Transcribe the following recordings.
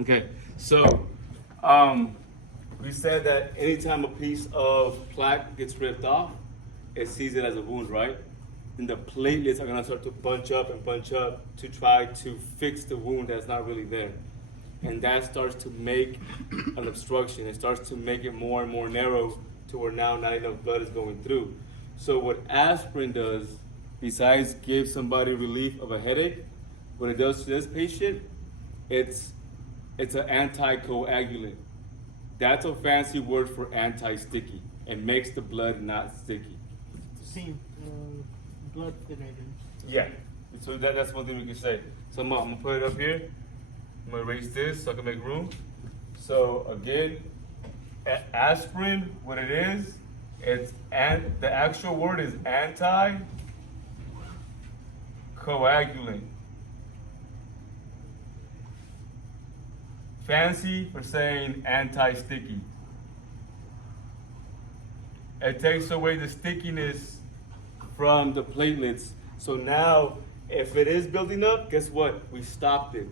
Okay, so we said that anytime a piece of plaque gets ripped off, it sees it as a wound, right? And the platelets are gonna start to bunch up to try to fix the wound that's not really there. And that starts to make an obstruction. It starts to make it more and more narrow to where now not enough blood is going through. So what aspirin does, besides give somebody relief of a headache, what it does to this patient, it's an anticoagulant. That's a fancy word for anti-sticky. It makes the blood not sticky. Same blood thinner. Yeah. So that's one thing we can say. So I'm gonna put it up here. I'm gonna erase this so I can make room. So again, aspirin, what it is, the actual word is anti-coagulant. Fancy for saying anti-sticky. It takes away the stickiness from the platelets. So now, if it is building up, guess what? We stopped it.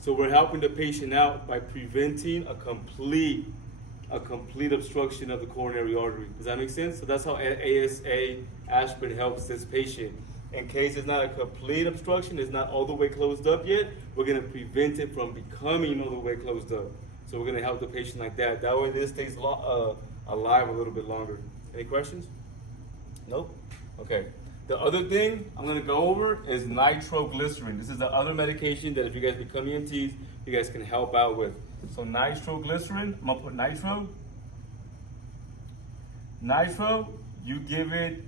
So we're helping the patient out by preventing a complete obstruction of the coronary artery. Does that make sense? So that's how ASA aspirin helps this patient. In case it's not a complete obstruction, it's not all the way closed up yet, we're gonna prevent it from becoming all the way closed up. So we're gonna help the patient like that. That way this stays alive a little bit longer. Any questions? Nope? Okay. The other thing I'm gonna go over is nitroglycerin. This is the other medication that if you guys become EMTs, you guys can help out with. So nitroglycerin, I'm gonna put nitro. Nitro, you give it,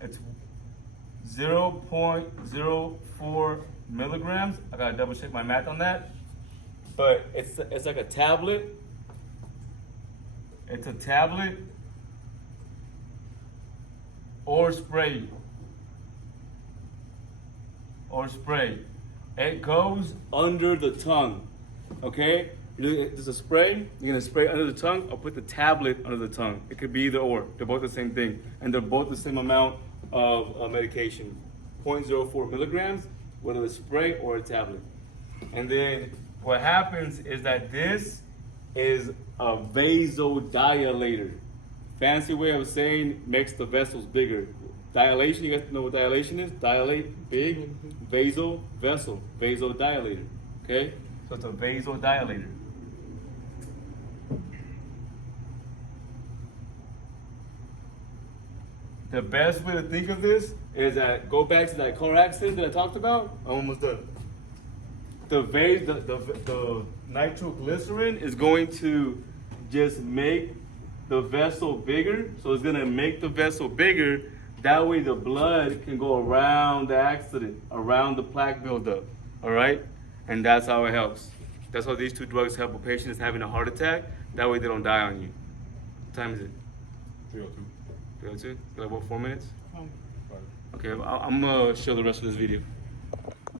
it's 0.04 milligrams. I gotta double check my math on that. But it's like a tablet. It's a tablet or spray. It goes under the tongue, okay? There's a spray, you're gonna spray under the tongue or put the tablet under the tongue. It could be either or, they're both the same thing. And they're both the same amount of medication, 0.04 milligrams, whether it's spray or a tablet. And then what happens is that this is a vasodilator. Fancy way of saying makes the vessels bigger. Dilation, you guys know what dilation is? Dilate, big, vessel, vasodilator, okay? So it's a vasodilator. The best way to think of this is that, go back to that car accident that I talked about. I'm almost done. The nitroglycerin is going to just make the vessel bigger. So it's gonna make the vessel bigger. That way the blood can go around the accident, around the plaque buildup, all right? And that's how it helps. That's how these two drugs help a patient that's having a heart attack. That way they don't die on you. What time is it? 3:02. 3:02? Like what, 4 minutes? Okay, I'm gonna show the rest of this video.